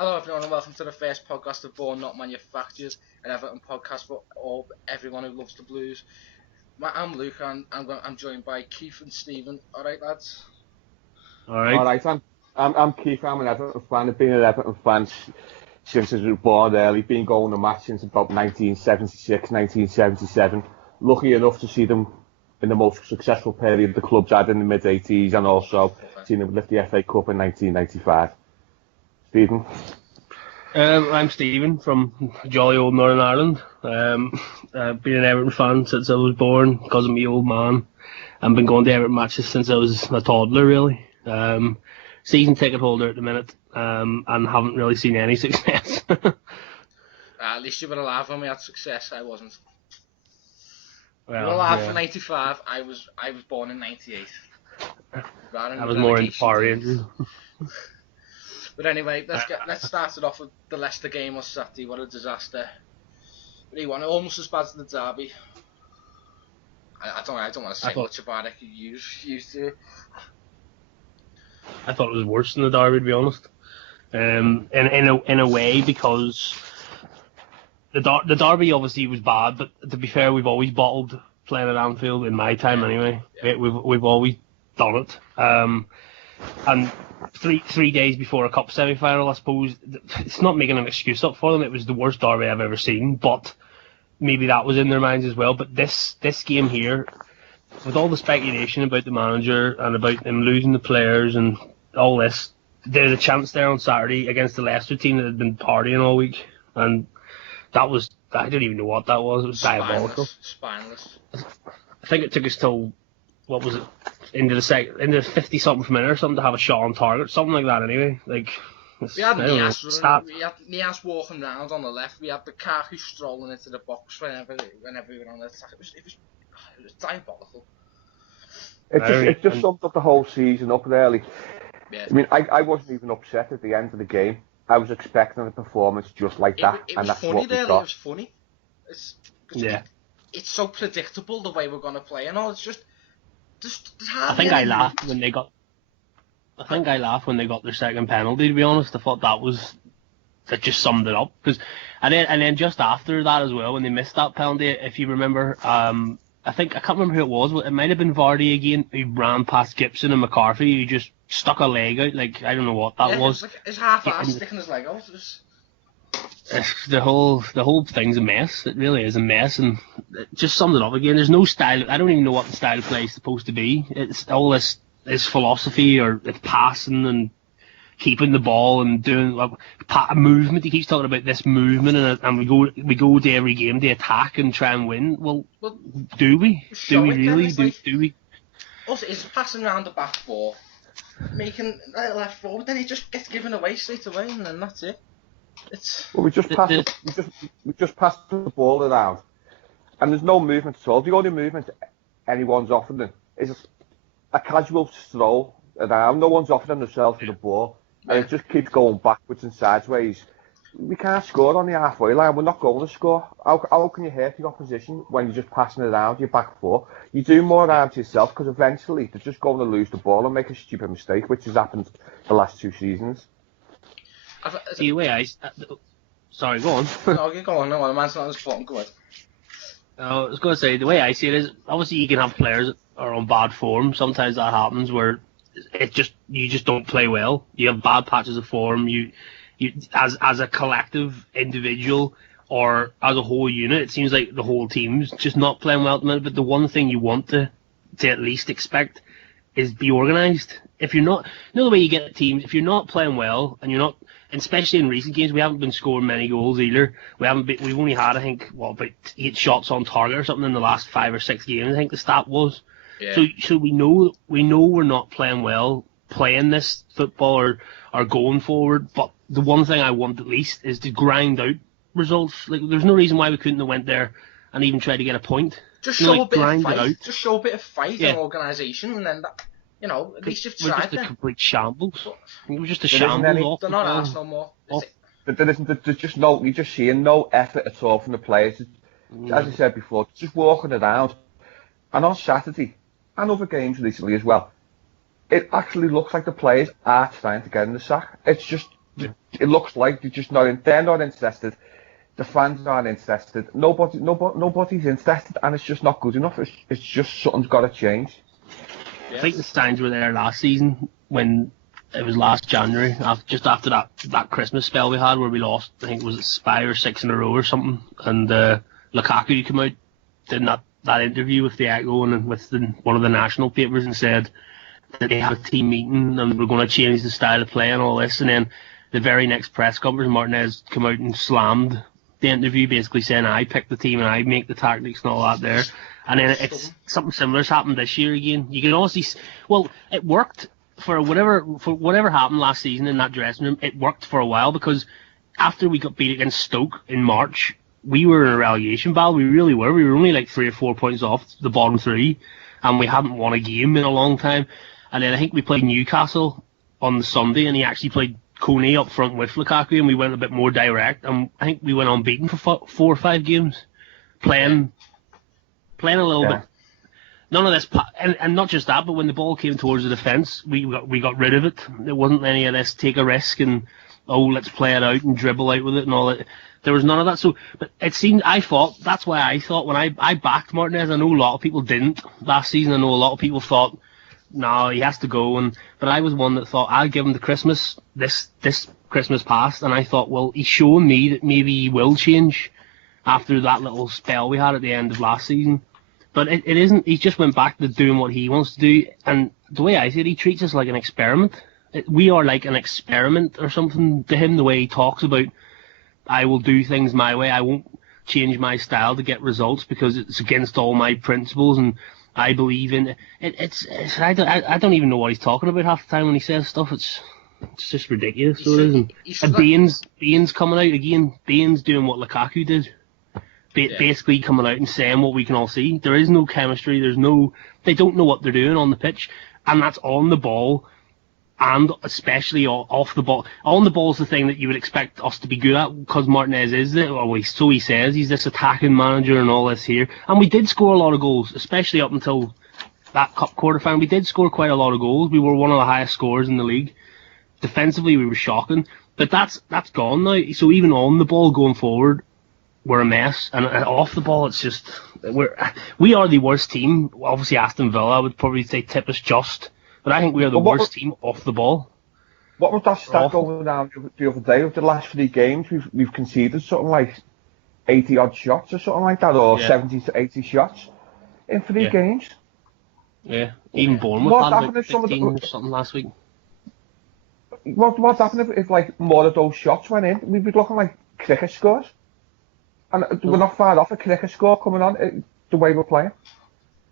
Hello everyone and welcome to the first podcast of Born Not Manufactured, an Everton podcast for everyone who loves the Blues. I'm Luke and I'm joined by Keith and Stephen. Alright lads? Alright, I'm Keith, I'm an Everton fan. I've been an Everton fan since I was born early, been going to match since about 1976, 1977. Lucky enough to see them in the most successful period the club's had in the mid-80s and also seen them lift the FA Cup in 1995. Stephen? I'm Stephen from jolly old Northern Ireland. I've been an Everton fan since I was born because of my old man. I've been going to Everton matches since I was a toddler, really. Season ticket holder at the minute, and haven't really seen any success. At least you were alive when we had success. I wasn't. Well, you were alive for 95. I was born in 98. I was more into Power Rangers. But anyway, let's start it off with the Leicester game on Saturday. What a disaster! 3-1, almost as bad as the derby. I don't want to say much about it. You used to. I thought it was worse than the derby, to be honest. In a way, because the derby obviously was bad, but to be fair, we've always bottled playing at Anfield in my time anyway. Yeah. We've always done it. And three days before a cup semi-final, I suppose, it's not making an excuse up for them. It was the worst derby I've ever seen, but maybe that was in their minds as well. But this game here, with all the speculation about the manager and about him losing the players and all this, there's a chance there on Saturday against the Leicester team that had been partying all week, and that was, I don't even know what that was. It was diabolical. Spineless. I think it took us till, what was it, into the 50-something minute or something to have a shot on target, something like that anyway. We had Nias walking round on the left, we had the Lukaku strolling into the box whenever we were on the attack. It was diabolical. It just summed up the whole season up really. Yeah. I mean, I wasn't even upset at the end of the game. I was expecting a performance just like that, and that's what we got. It was funny. It's so predictable the way we're going to play, and all. It's just I think I laughed when they got their second penalty. To be honest, I thought that just summed it up. And then just after that as well, when they missed that penalty, if you remember, I can't remember who it was. It might have been Vardy again, who ran past Gibson and McCarthy, who just stuck a leg out. Like, I don't know what that was. It's half-assed sticking his leg out. The whole thing's a mess. It really is a mess, and it just summed it up again. There's no style. I don't even know what the style of play is supposed to be. It's all this philosophy, or it's passing and keeping the ball and doing movement. He keeps talking about this movement, and we go to every game to attack and try and win. Well, do we? Do we really? Do we? Also, it's passing around the back four, making a left forward, then he just gets given away straight away, and then that's it. We just passed the ball around, and there's no movement at all. The only movement anyone's offering them is a casual stroll around. No one's offering themselves for the ball, and it just keeps going backwards and sideways. We can't score on the halfway line. We're not going to score. How can you hurt the opposition when you're just passing it around your back four? You do more harm to yourself, because eventually they're just going to lose the ball and make a stupid mistake, which has happened the last two seasons. The way sorry, go on. No, go on. No, I'm answering this phone. Go ahead. I was going to say, the way I see it is, obviously you can have players that are on bad form. Sometimes that happens where you just don't play well. You have bad patches of form. You as a collective individual or as a whole unit, it seems like the whole team's just not playing well at the minute. But the one thing you want to at least expect is be organised. If you're not, the way you get teams, if you're not playing well and you're not, especially in recent games, we haven't been scoring many goals either. We've only had, I think, about 8 shots on target or something in the last 5 or 6 games, I think the stat was. Yeah. So we know we're not playing well, playing this football or going forward, but the one thing I want at least is to grind out results. Like, there's no reason why we couldn't have went there and even tried to get a point. Just show a bit of fight. Just show a bit of fight and organisation, and then that. You know, at least you've tried. We're just a complete shambles. It was just a shambles. They're not asked no more. There's just no. You're just seeing no effort at all from the players. As I said before, just walking around. And on Saturday, and other games recently as well, it actually looks like the players are trying to get in the sack. It's just it looks like they're just they're not interested. The fans aren't interested. Nobody's interested, and it's just not good enough. It's just something's got to change. Yes. I think the signs were there last season when it was last January, just after that Christmas spell we had where we lost. I think it was 5 or 6 in a row or something, and Lukaku came out, did that interview with the Echo and with one of the national papers and said that they had a team meeting and we're going to change the style of play and all this, and then the very next press conference, Martinez came out and slammed the interview, basically saying I pick the team and I make the tactics and all that there. And then it's something similar's happened this year again. You can also see, well, it worked for whatever happened last season in that dressing room. It worked for a while because after we got beat against Stoke in March, we were in a relegation battle. We really were. We were only like 3 or 4 points off the bottom 3, and we hadn't won a game in a long time. And then I think we played Newcastle on the Sunday, and he actually played Coney up front with Lukaku, and we went a bit more direct. And I think we went unbeaten for 4 or 5 games, playing a little bit. None of this, and not just that, but when the ball came towards the defence, we got rid of it. There wasn't any of this take a risk and let's play it out and dribble out with it and all that. There was none of that. So, but it seemed, that's why I thought when I backed Martinez. I know a lot of people didn't last season. I know a lot of people thought, no, he has to go. But I was one that thought I'll give him the Christmas, this Christmas past, and I thought, well, he's shown me that maybe he will change after that little spell we had at the end of last season. But it isn't. He just went back to doing what he wants to do, and the way I see it, he treats us like an experiment. We are like an experiment or something to him. The way he talks about, I will do things my way. I won't change my style to get results because it's against all my principles, and I believe in it. I don't even know what he's talking about half the time when he says stuff. It's just ridiculous. So it is. And Baines coming out again. Baines doing what Lukaku did. Basically coming out and saying what we can all see. There is no chemistry. They don't know what they're doing on the pitch, and that's on the ball, and especially off the ball. On the ball is the thing that you would expect us to be good at because Martinez is it, or so he says. He's this attacking manager and all this here, and we did score a lot of goals, especially up until that cup quarter-final. We did score quite a lot of goals. We were one of the highest scorers in the league. Defensively, we were shocking, but that's gone now. So even on the ball going forward, we're a mess, and off the ball, it's just we are the worst team. Obviously, Aston Villa, I would probably say tip us just, but I think we are the worst team off the ball. What was that stat going down the other day? Of the last 3 games, we've conceded something like 80 odd shots or something like that, or 70 to 80 shots in 3 games. Yeah, even Bournemouth had about 15 or something last week. What's happened if like more of those shots went in? We'd be looking like cricket scores. And we're not far off a cricket score coming on the way we're playing.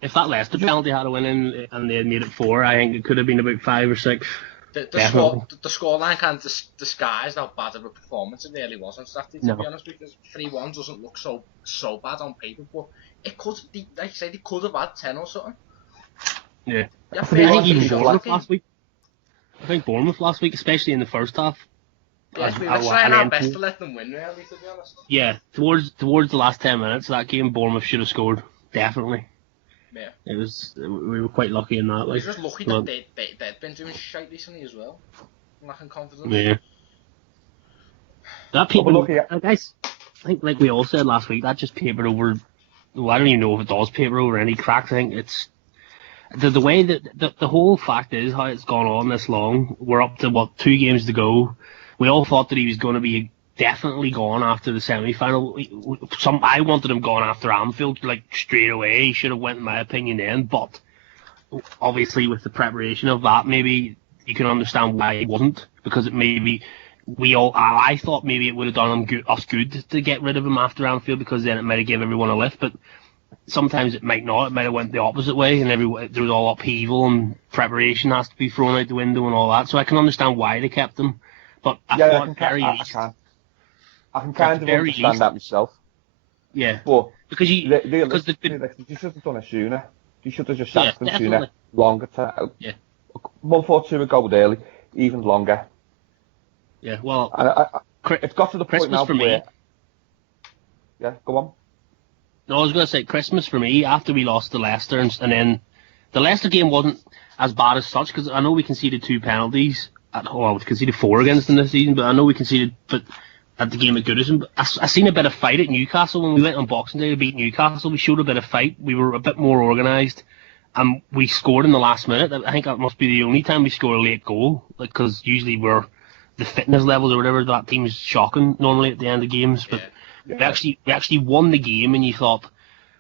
If that Leicester penalty had went in and they had made it 4, I think it could have been about 5 or 6. The scoreline can't disguise how bad of a performance it really was on Saturday, to be honest, because 3-1 doesn't look so bad on paper, but it could, like you said, they could have had 10 or something. Yeah. I think even Bournemouth last week. I think Bournemouth last week, especially in the first half. Yes, we were trying our best to let them win, really, to be honest. Yeah, towards the last 10 minutes of that game, Bournemouth should have scored, definitely. Yeah. We were quite lucky in that. We were just lucky that they'd been doing shite recently as well. Lacking confidence. Yeah. That paper, guys, I think like we all said last week, that just papered over. Well, I don't even know if it does paper over any cracks. I think it's the way that the whole fact is how it's gone on this long. We're up to 2 games to go. We all thought that he was going to be definitely gone after the semi-final. I wanted him gone after Anfield, like straight away. He should have went, in my opinion, then. But obviously, with the preparation of that, maybe you can understand why he wasn't, because it maybe I thought maybe it would have done us good to get rid of him after Anfield, because then it might have given everyone a lift. But sometimes it might not. It might have went the opposite way, and there was all upheaval and preparation has to be thrown out the window and all that. So I can understand why they kept him. But I can kind of understand that myself. Yeah, but because you should have done it sooner. You should have just sacked them sooner, longer time. Yeah, a month or 2 ago, early, even longer. Yeah, well, it's got to the point now where. Yeah, go on. No, I was going to say Christmas for me after we lost to Leicester, and then the Leicester game wasn't as bad as such, because I know we conceded 2 penalties. at home. We conceded 4 against them this season, but I know we conceded at the game at Goodison. But I seen a bit of fight at Newcastle when we went on Boxing Day to beat Newcastle. We showed a bit of fight. We were a bit more organised. And we scored in the last minute. I think that must be the only time we score a late goal. Because usually the fitness levels or whatever, that team is shocking normally at the end of games. But we actually won the game, and you thought,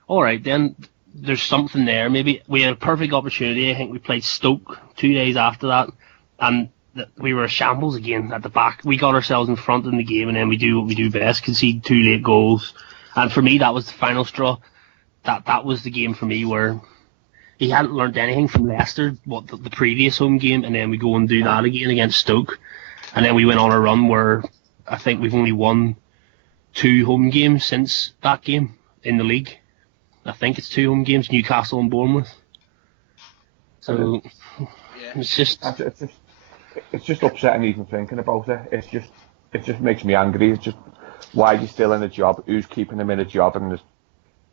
all right, then there's something there. Maybe we had a perfect opportunity. I think we played Stoke 2 days after that, and we were a shambles again at the back. We got ourselves in front in the game, and then we do what we do best, concede 2 late goals. And for me, that was the final straw. That was the game for me where he hadn't learned anything from Leicester, the previous home game, and then we go and do that again against Stoke. And then we went on a run where I think we've only won 2 home games since that game in the league. I think it's 2 home games, Newcastle and Bournemouth. So it's just upsetting even thinking about it. It just makes me angry. It's just, why are you still in a job? Who's keeping him in a job? And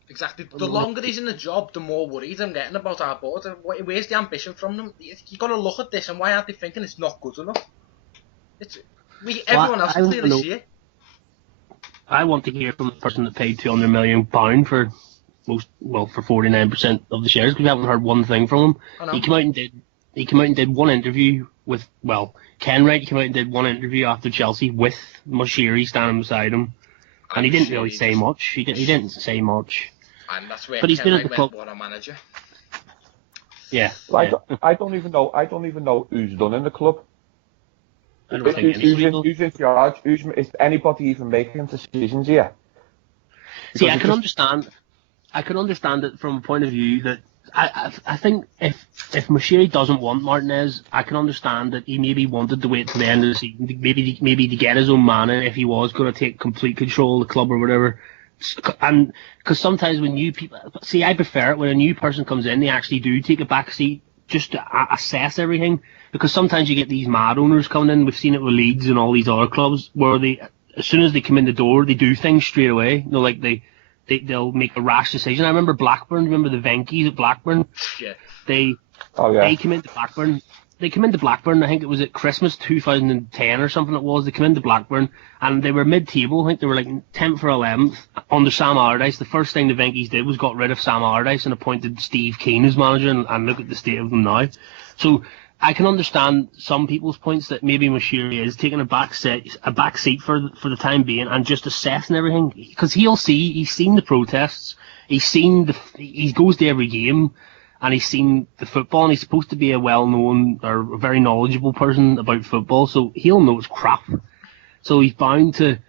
exactly. The longer he's in the job, the more worried I'm getting about our board. Where's the ambition from them? You got to look at this, and why aren't they thinking it's not good enough? Everyone else can clearly see it. I want to hear from the person that paid £200 million for 49% of the shares, because we haven't heard one thing from him. He came out and did one interview with Ken Wright came out and did one interview after Chelsea with Moshiri standing beside him, and he didn't really say much. He didn't say much. And that's where but he's been at the club. What a manager. Yeah. I don't even know who's done in the club. I don't think who's in charge? Is anybody even making decisions here? See, I can understand it from a point of view that I think if Moshiri doesn't want Martinez, I can understand that he maybe wanted to wait till the end of the season, maybe to get his own man in if he was going to take complete control of the club or whatever. And because sometimes when new people, I prefer it when a new person comes in, they actually do take a back seat just to assess everything. Because sometimes you get these mad owners coming in. We've seen it with Leeds and all these other clubs where as soon as they come in the door, they do things straight away. They'll make a rash decision. I remember Blackburn. Remember the Venky's at Blackburn? Yeah. They came into Blackburn. They came into Blackburn. I think it was at Christmas 2010 or something. It was. They came into Blackburn and they were mid-table. I think they were like 10th or 11th under Sam Allardyce. The first thing the Venky's did was got rid of Sam Allardyce and appointed Steve Keane as manager. And look at the state of them now. So I can understand some people's points that maybe Moshiri is taking a back seat for the time being and just assessing everything, because he's seen the protests, he goes to every game, and he's seen the football, and he's supposed to be a well-known or a very knowledgeable person about football, so he'll know it's crap. So he's bound to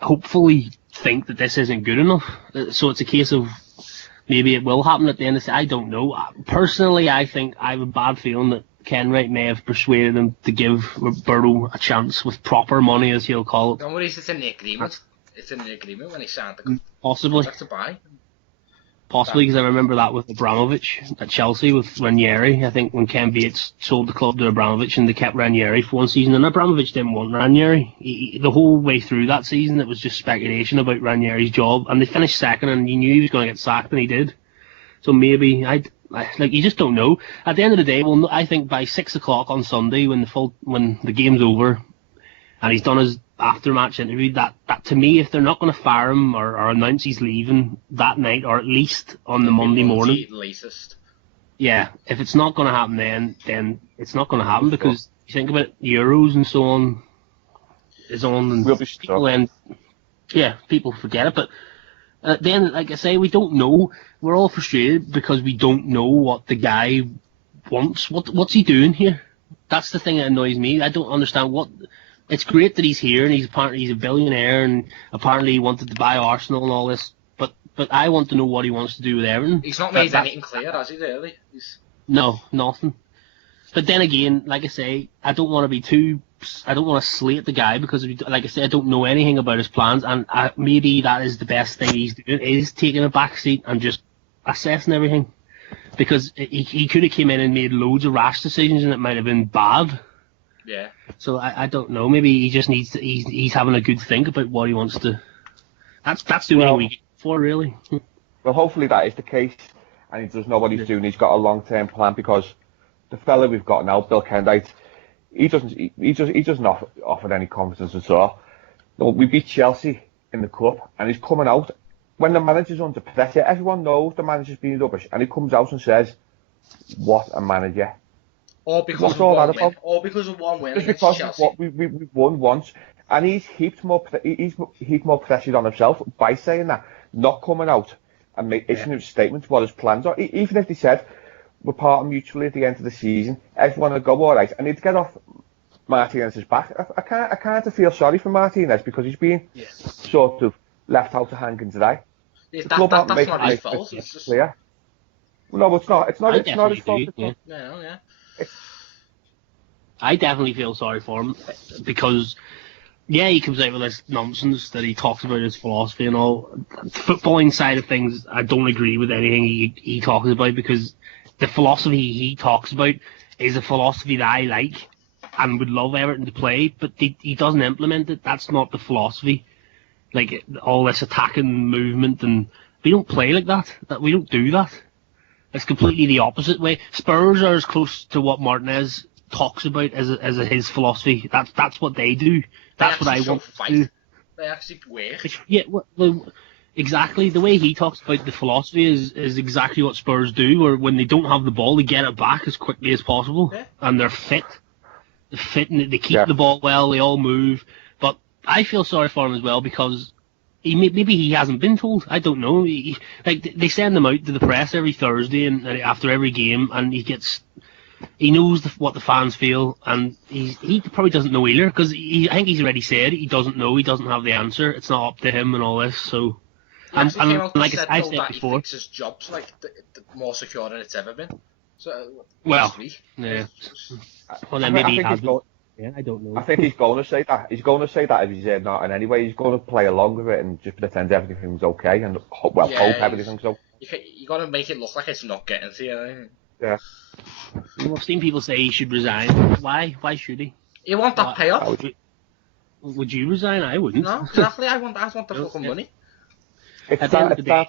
hopefully think that this isn't good enough. So it's a case of maybe it will happen at the end of the season. I don't know. Personally, I think I have a bad feeling that Ken Wright may have persuaded him to give Roberto a chance with proper money, as he'll call it. Don't worry, it's in the agreement. It's in the agreement when he signed the Possibly. contract to buy. Possibly, because I remember that with Abramovich at Chelsea with Ranieri. I think when Ken Bates sold the club to Abramovich and they kept Ranieri for one season, and Abramovich didn't want Ranieri. The whole way through that season, it was just speculation about Ranieri's job, and they finished second, and he knew he was going to get sacked, and he did. So maybe you just don't know. At the end of the day, well, I think by 6 o'clock on Sunday, when the game's over, and he's done his after-match interview, that to me, if they're not going to fire him or announce he's leaving that night, or at least on the Monday morning, yeah, if it's not going to happen then it's not going to happen, because you think about it, Euros and so on is on, and we'll be stuck. People forget it, but then, like I say, we don't know. We're all frustrated because we don't know what the guy wants. What's he doing here? That's the thing that annoys me. I don't understand what. It's great that he's here and he's a billionaire and apparently he wanted to buy Arsenal and all this. But I want to know what he wants to do with Everton. He's not made anything clear, has he? Really? No, nothing. But then again, like I say, I don't want to slate the guy because, like I said, I don't know anything about his plans, and maybe that is the best thing he's doing, is taking a back seat and just assessing everything. Because he could have came in and made loads of rash decisions and it might have been bad. Yeah. So I don't know. Maybe he just needs to. He's having a good think about what he wants to. That's the only thing we get for, really. Well, hopefully that is the case, and he does know what he's doing. He's got a long-term plan, because the fella we've got now, Bill Kendite, he doesn't offer any confidence at all. No, we beat Chelsea in the cup, and he's coming out when the manager's under pressure. Everyone knows the manager's being rubbish, and he comes out and says, "What a manager!" All because of one win. Just because we won once, and he's heaped more pressure on himself by saying that, not coming out and issuing statements what his plans are. Even if they said we're parting mutually at the end of the season, everyone will go all right, and he'd get off Martinez's back. I can't feel sorry for Martinez because he's been sort of left out to hang and dry. Yeah, that's not his fault. It's just clear. No, it's not. It's not his fault. Yeah. I definitely feel sorry for him because, he comes out with this nonsense that he talks about his philosophy and all. Footballing side of things, I don't agree with anything he talks about because the philosophy he talks about is a philosophy that I like and would love Everton to play, but he doesn't implement it. That's not the philosophy. Like, all this attacking movement, and we don't play like that. We don't do that. It's completely the opposite way. Spurs are as close to what Martinez talks about as his philosophy. That's what they do. That's what I want to do. They actually work. Yeah, well, exactly. The way he talks about the philosophy is exactly what Spurs do, where when they don't have the ball, they get it back as quickly as possible, and they're fit. They're fit, and they keep the ball well, they all move. But I feel sorry for him as well because maybe he hasn't been told. I don't know. They send him out to the press every Thursday and after every game, and he knows what the fans feel, and he probably doesn't know either because I think he's already said he doesn't know. He doesn't have the answer. It's not up to him and all this. So, and like I said before, he thinks his job's like the more secure than it's ever been. So yeah. Well, then maybe he hasn't. Yeah, I don't know. I think he's going to say that. He's going to say that if he's not in any way. He's going to play along with it and just pretend everything's okay and hope everything's okay. You got to make it look like it's not getting to you. Yeah. I've seen people say he should resign. Why? Why should he? You want that payoff? Would you resign? I wouldn't. No, exactly. I want the fucking money. At the end of the day,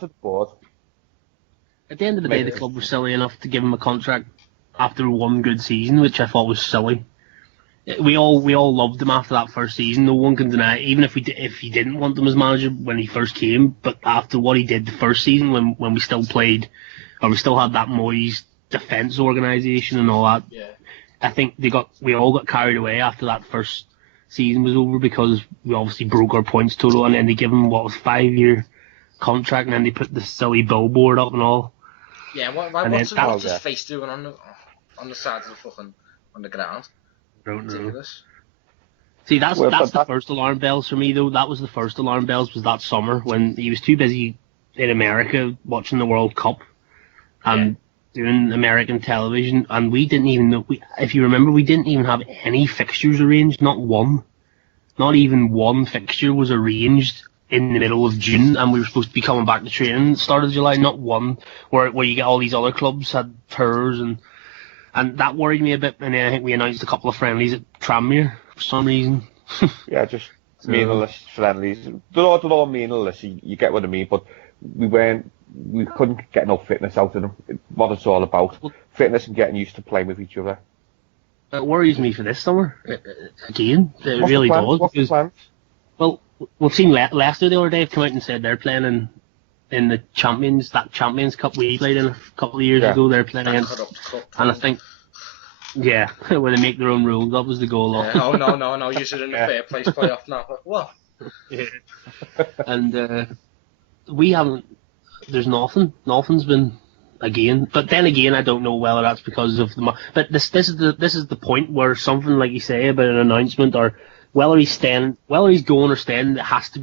at the end of the day, the club was silly enough to give him a contract after one good season, which I thought was silly. We all loved him after that first season. No one can deny it, even if he didn't want him as manager when he first came. But after what he did the first season, when we still played, or we still had that Moyes defence organisation and all that, I think we all got carried away after that first season was over because we obviously broke our points total, and then they give him what was 5-year contract, and then they put the silly billboard up and all. Yeah, what's his face doing on the side of the fucking on the ground? Don't know. See, that's the first alarm bells for me though. That was the first alarm bells was that summer when he was too busy in America watching the World Cup and doing American television, and we didn't even know. If you remember, we didn't even have any fixtures arranged. Not one. Not even one fixture was arranged in the middle of June, and we were supposed to be coming back to training at the start of July. Not one. Where you get all these other clubs had tours and that worried me a bit, and then I think we announced a couple of friendlies at Tranmere for some reason. Yeah, just meaningless friendlies. They're all meaningless, you get what I mean, but we couldn't get no fitness out of them. What it's all about. Fitness and getting used to playing with each other. It worries me for this summer, again. It really does. What's the plan? Well, we've seen Leicester the other day have come out and said they're playing in the Champions Cup we played in a couple of years ago. They're playing against, and I think, where they make their own rules. That was the goal. Oh no! Use it in the fair place playoff now. What? Yeah. And we haven't. There's nothing. Nothing's been again. But then again, I don't know whether that's because of the. But this is the point where something like you say about an announcement or whether he's staying, whether he's going or staying,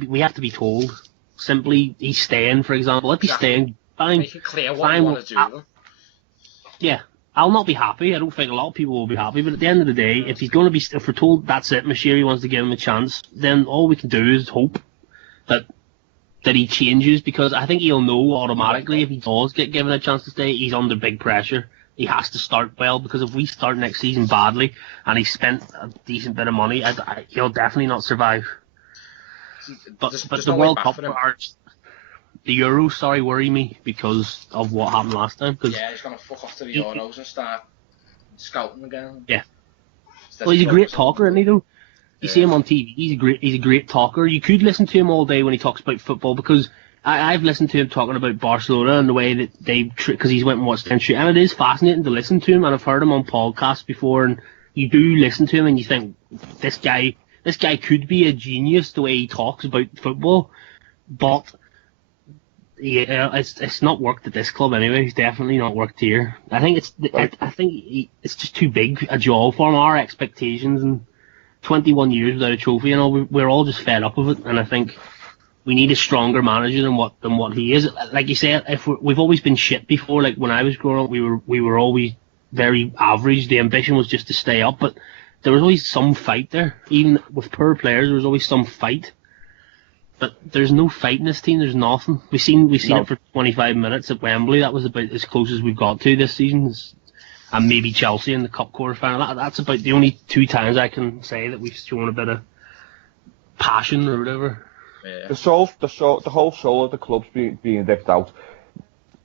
we have to be told. Simply, he's staying, for example. If he's staying, fine. Make it clear what you want to do. Yeah, I'll not be happy. I don't think a lot of people will be happy. But at the end of the day, if we're told that's it, Mashiri wants to give him a chance, then all we can do is hope that he changes, because I think he'll know automatically if he does get given a chance to stay, he's under big pressure. He has to start well, because if we start next season badly and he's spent a decent bit of money, he'll definitely not survive. But the World Cup, the Euros, worry me because of what happened last time. Yeah, he's going to fuck off to the Euros and start scouting again. Yeah. Well, he's a great talker, isn't he, though? You see him on TV, he's a great talker. You could listen to him all day when he talks about football, because I've listened to him talking about Barcelona and the way that because he's went and watched them shoot, and it is fascinating to listen to him, and I've heard him on podcasts before, and you do listen to him and you think, this guy could be a genius the way he talks about football, but yeah, it's not worked at this club anyway. It's definitely not worked here. I think it's just too big a job for him. Our expectations and 21 years without a trophy, we're all just fed up of it, and I think we need a stronger manager than what he is. Like you said, we've always been shit before. Like when I was growing up, we were always very average. The ambition was just to stay up, but there was always some fight there. Even with poor players, there was always some fight. But there's no fight in this team. There's nothing. We've seen it for 25 minutes at Wembley. That was about as close as we've got to this season. And maybe Chelsea in the cup quarter final. That's about the only 2 times I can say that we've shown a bit of passion or whatever. Yeah. The whole soul of the club's being ripped out.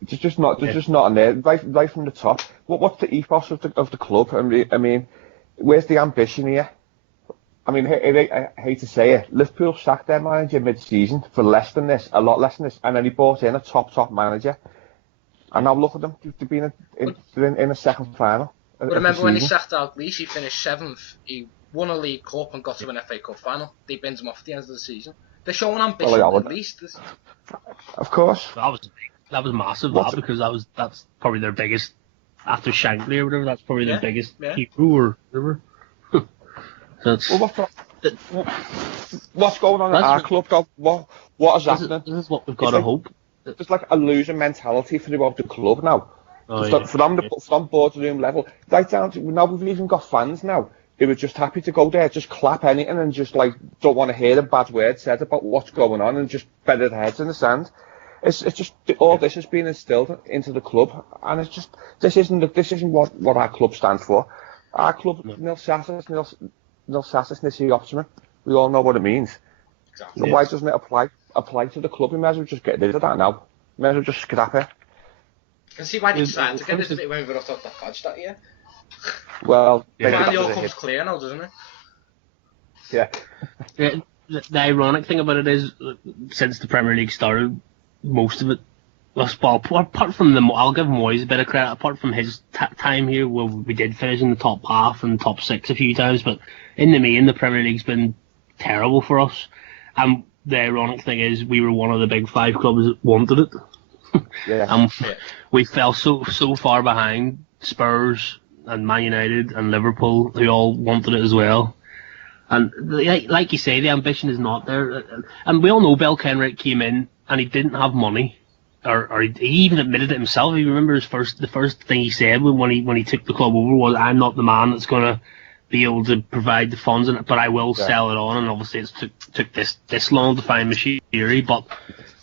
It's just not in there. Right from the top. What's the ethos of the club? I mean, where's the ambition here? I mean, I hate to say it, Liverpool sacked their manager mid-season for a lot less than this, and then he brought in a top manager. And now look at them, they've been in a second final. But remember when he sacked out Leach, he finished 7th. He won a League Cup and got to an FA Cup final. They binned him off at the end of the season. They're showing ambition at least. Of course. That was massive, because that's probably their biggest, after Shankly or whatever, that's probably their biggest hero or whatever. What's going on at our club, though? What is happening? This is what we've got to hope. There's like a losing mentality throughout the club now. From boardroom level, right down to now we've even got fans now who are just happy to go there, just clap anything and just like don't want to hear a bad word said about what's going on and just bury their heads in the sand. It's just all this has been instilled into the club, and it's just this isn't what our club stands for. Our club nil satis, nisi optimum. We all know what it means. Exactly. So why doesn't it apply to the club? We may as well just get rid of that now. We may as well just scrap it. I can see why they decided to get rid of it when we got off that badge that year. Well, finally all comes clear now, doesn't it? Yeah. The ironic thing about it is, since the Premier League started, most of it, apart from I'll give Moyes a bit of credit, apart from his time here, where we did finish in the top half and top 6 a few times, but in the main, the Premier League's been terrible for us. And the ironic thing is, we were one of the big 5 clubs that wanted it. We fell so far behind Spurs and Man United and Liverpool, who all wanted it as well. And like you say, the ambition is not there. And we all know Bel Kenrick came in and he didn't have money, or he even admitted it himself. You remember the first thing he said when he took the club over was, "I'm not the man that's going to be able to provide the funds, but I will sell it on." And obviously it took this long to find machinery, but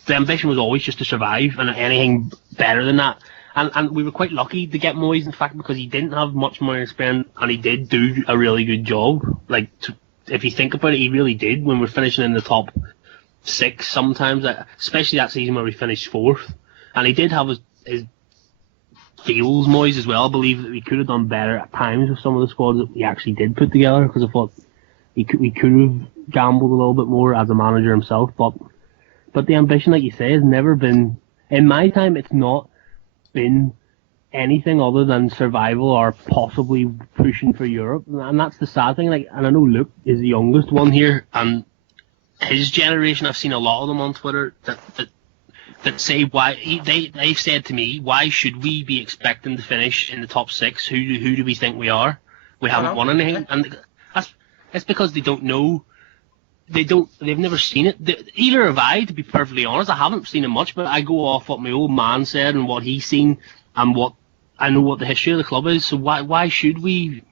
the ambition was always just to survive, and anything better than that. And we were quite lucky to get Moyes, in fact, because he didn't have much money to spend, and he did do a really good job. Like, if you think about it, he really did. When we're finishing in the top 6 sometimes, especially that season where we finished 4th. And he did have his feels, Moyes, as well. I believe that we could have done better at times with some of the squads that we actually did put together, because I thought we could have gambled a little bit more as a manager himself. But the ambition, like you say, has never been, in my time, it's not been anything other than survival or possibly pushing for Europe. And that's the sad thing. Like, and I know Luke is the youngest one here, and his generation, I've seen a lot of them on Twitter that say why they've said to me, why should we be expecting to finish in the top 6? Who do we think we are? We haven't won anything, and that's because they don't know. They've never seen it. Either have I, to be perfectly honest. I haven't seen it much, but I go off what my old man said and what he's seen, and what I know what the history of the club is. So why should we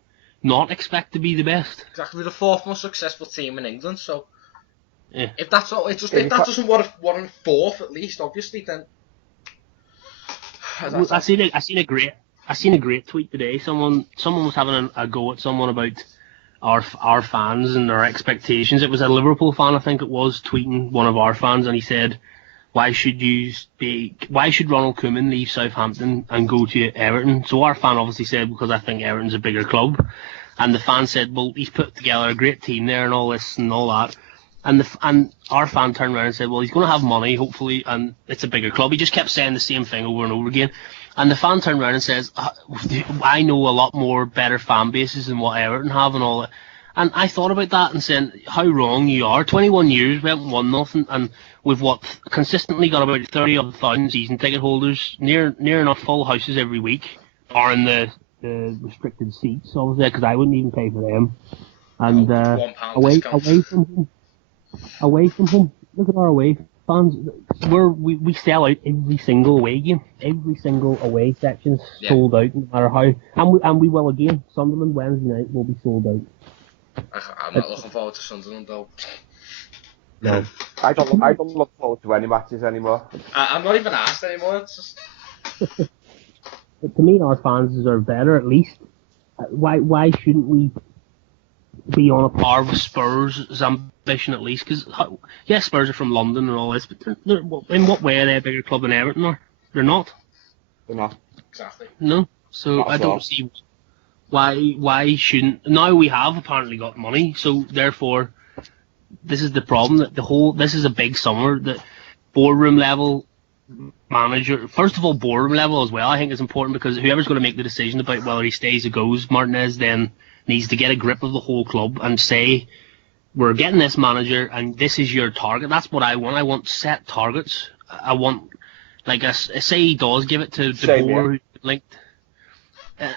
not expect to be the best? Exactly, we're the 4th most successful team in England. So if that's all, if that doesn't warrant 4th at least, obviously, then I seen a great tweet today. Someone was having a go at someone about our fans and our expectations. It was a Liverpool fan, I think it was, tweeting one of our fans, and he said, why should Ronald Koeman leave Southampton and go to Everton? So our fan obviously said, because I think Everton's a bigger club. And the fans said, well, he's put together a great team there and all this and all that. And our fan turned around and said, well, he's going to have money, hopefully, and it's a bigger club. He just kept saying the same thing over and over again. And the fan turned around and says, I know a lot more better fan bases than what Everton have and all that. And I thought about that and saying, how wrong you are. 21 years, we haven't won nothing, and we've consistently got about 30,000 season ticket holders, near enough full houses every week, are in the restricted seats, obviously, because I wouldn't even pay for them. And away from home, look at our away fans. We sell out every single away game. Every single away section is sold out, no matter how. And we will again. Sunderland Wednesday night will be sold out. I'm not looking forward to Sunderland though. No. I don't look forward to any matches anymore. I'm not even asked anymore. It's just. But to me, our fans deserve better at least. Why shouldn't we be on a par with Spurs' ambition at least? Because yes, Spurs are from London and all this, but they're, in what way are they a bigger club than Everton are? They're not. They're not. Exactly. No. So I don't see why shouldn't. Now we have apparently got money, so therefore this is the problem, that this is a big summer. The boardroom level manager, first of all, boardroom level as well, I think is important, because whoever's going to make the decision about whether he stays or goes, Martinez then needs to get a grip of the whole club and say, we're getting this manager and this is your target. That's what I want. I want set targets. I want, like, say he does give it to De Boer, who's linked.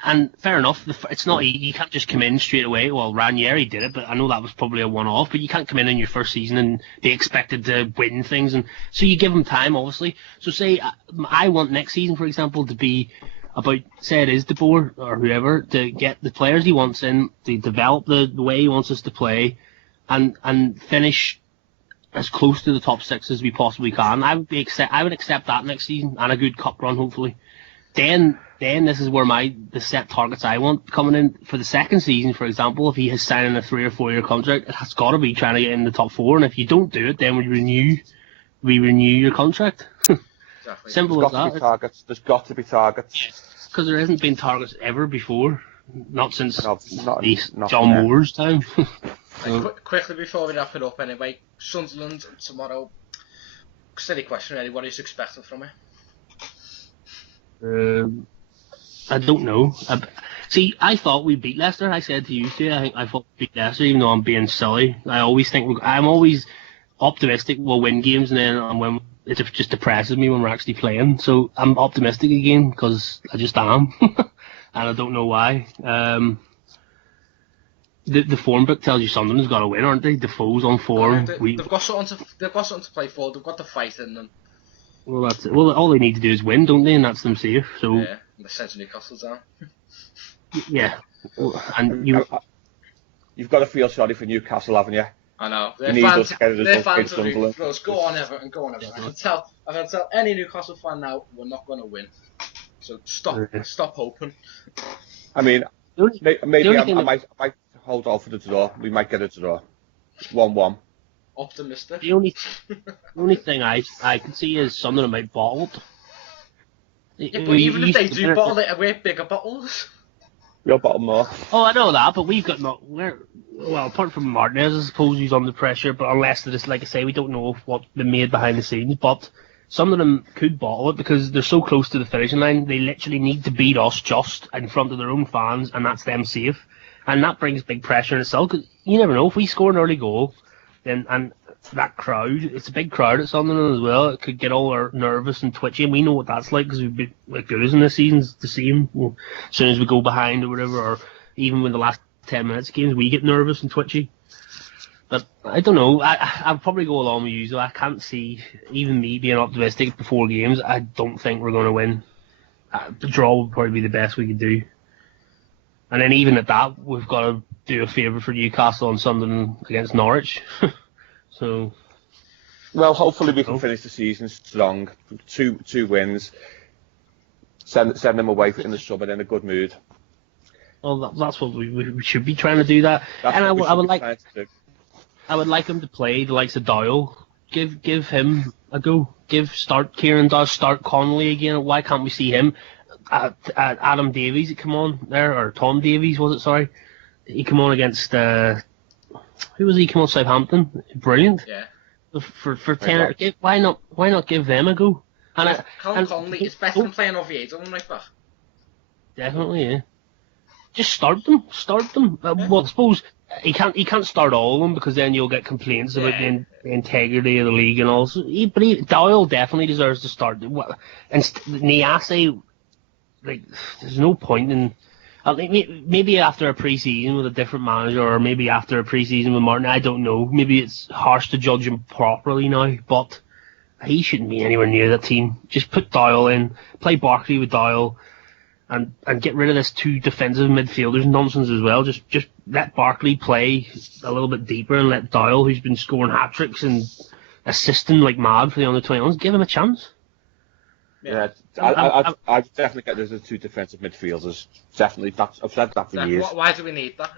And fair enough, it's not, you can't just come in straight away. Well, Ranieri did it, but I know that was probably a one-off, but you can't come in your first season and be expected to win things. And so you give him time, obviously. So say, I want next season, for example, to be about, say it is De Boer or whoever, to get the players he wants in, to develop the way he wants us to play, and finish as close to the top six as we possibly can. I would accept that next season, and a good cup run, hopefully. Then this is where the set targets I want coming in for the second season, for example. If he has signed a 3 or 4 year contract, it has got to be trying to get in the top 4. And if you don't do it, then we renew your contract. Exactly. Simple as that. There's got to be targets. Because there hasn't been targets ever before, not since not John Moore's time. Quickly before we wrap it up, anyway, Sunderland tomorrow. Silly question, really. What are you expecting from it? I don't know. I thought we beat Leicester. I said to you today, I thought we beat Leicester, even though I'm being silly. I'm always optimistic we'll win games, and then when it just depresses me when we're actually playing. So I'm optimistic again, because I just am, and I don't know why. The form book tells you Sunderland's got to win, aren't they? Defoe's on form. They've got something to play for. They've got the fight in them. Well, that's it. Well, all they need to do is win, don't they? And that's them safe. So yeah, the sense of Newcastle's down. Yeah, and you've got to feel sorry for Newcastle, haven't you? I know. Their fans are rooting for us. Go on, Everton. Go on, Everton. I can tell any Newcastle fan now we're not going to win. So stop hoping. I mean, maybe I might hold off for the draw. We might get a draw. 1-1. Optimistic. The only thing I can see is Sunderland might bottle it. Yeah, but even if they do bottle it, we're bigger bottles. We'll bottle more. Oh, I know that, but we've got apart from Martinez, I suppose he's under pressure, but unless they're just, like I say, we don't know what they made behind the scenes, but some of them could bottle it because they're so close to the finishing line. They literally need to beat us just in front of their own fans, and that's them safe. And that brings big pressure in itself, because you never know, if we score an early goal, and that crowd, it's a big crowd at Sunderland as well, it could get all nervous and twitchy, and we know what that's like, because we've been like good in this season to see them. As soon as we go behind or whatever, or even when the last 10 minutes games, we get nervous and twitchy. But I don't know, I'll probably go along with you, so I can't see, even me being optimistic before games, I don't think we're going to win. The draw would probably be the best we could do. And then even at that, we've got to do a favour for Newcastle on Sunderland against Norwich. So, well, hopefully we can finish the season strong. Two wins. Send them away in the summer in a good mood. Well, that's what we should be trying to do. That, and I would like him to play the likes of Doyle. Give him a go. Start Kieran Doyle. Start Connolly again. Why can't we see him? Adam Davies come on there, or Tom Davies was it? Sorry. he came on against who was he? Came on Southampton, brilliant. Yeah. For 10, why not give them a go? And Callum Connolly is better than playing Oviedo on right back. Definitely, yeah. Just start them. Well, I suppose he can't start all of them because then you'll get complaints about the integrity of the league and all. So Doyle definitely deserves to start. And Niasse, like, there's no point in. I think maybe after a pre-season with a different manager, or maybe after a pre-season with Martin, I don't know. Maybe it's harsh to judge him properly now, but he shouldn't be anywhere near that team. Just put Doyle in, play Barkley with Doyle, and get rid of this two defensive midfielders nonsense as well. Just let Barkley play a little bit deeper and let Doyle, who's been scoring hat-tricks and assisting like mad for the under-21s, give him a chance. Yeah, I definitely get there's the two defensive midfielders. Definitely, I've said that for years. Why do we need that?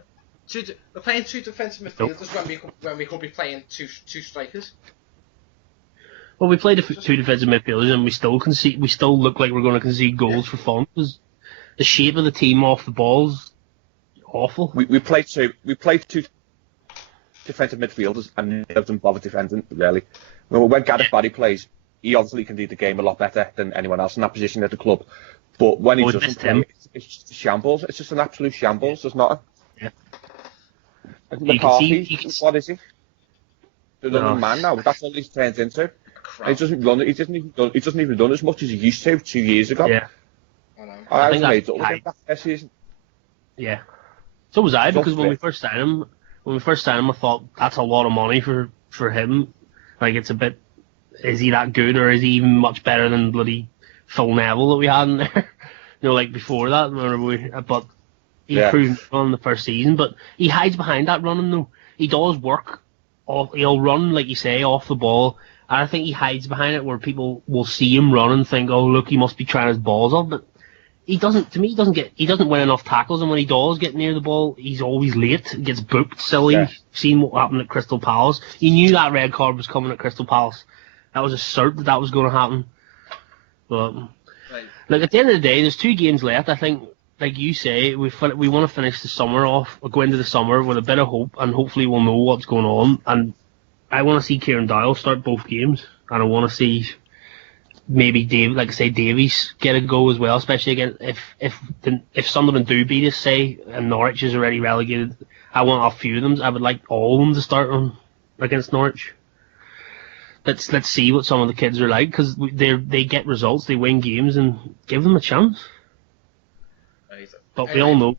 We're playing two defensive midfielders when we could be playing two strikers. Well, we played two defensive midfielders and we still concede. We still look like we're going to concede goals for fun. Because the shape of the team off the ball's awful. We played two defensive midfielders and none of them bother defending really. When Gareth Barry plays, he obviously can lead the game a lot better than anyone else in that position at the club. But when he doesn't play, it's just a shambles. It's just an absolute shambles. There's nothing. Yeah. McCarthy, what is he? The young man now. That's all he's turned into. He doesn't run. He doesn't even run as much as he used to 2 years ago. Yeah. I was made up with that season. Yeah. So was I, because when we first signed him, I thought that's a lot of money for him. Like, it's a bit. Is he that good, or is he even much better than bloody Phil Neville that we had in there? Like before that, but he proved on the first season. But he hides behind that running though. He does work. He'll run, like you say, off the ball. And I think he hides behind it where people will see him run and think, oh look, he must be trying his balls off. But he doesn't. To me, he doesn't win enough tackles. And when he does get near the ball, he's always late. He gets booked silly. Yeah. Seen what happened at Crystal Palace. He knew that red card was coming at Crystal Palace. That was a cert that was going to happen. But like at the end of the day, there's 2 games left. I think, like you say, we want to finish the summer off, or go into the summer with a bit of hope, and hopefully we'll know what's going on. And I want to see Kieran Doyle start both games, and I want to see maybe Davies get a go as well, especially again if Sunderland do beat us, say, and Norwich is already relegated. I want a few of them. I would like all of them to start on against Norwich. Let's see what some of the kids are like, because they get results, they win games, and give them a chance. But we all know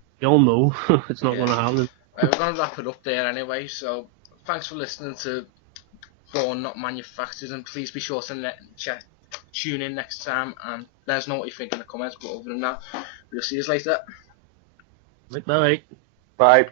it's not going to happen. We're going to wrap it up there anyway. So thanks for listening to Born Not Manufactured, and please be sure to tune in next time and let us know what you think in the comments. But other than that, we'll see you later. Bye. Bye.